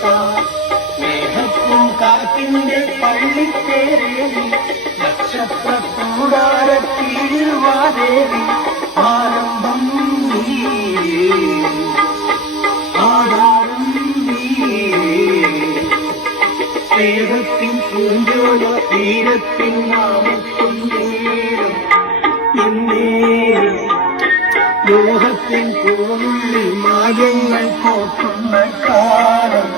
സ്നേഹത്തിൻ കാറ്റിന്റെ പള്ളിത്തേരേറി നക്ഷത്രക്കൂടാരത്തിൽ വാതേറി ആരംഭം ആധാരം സ്നേഹത്തിൻ പൂഞ്ചോല തീരത്തിൻ നാമത്തും നേരം ലോഹത്തിൻ പൂനുള്ളിൽ മായങ്ങൾ കോട്ടുന്ന കാലം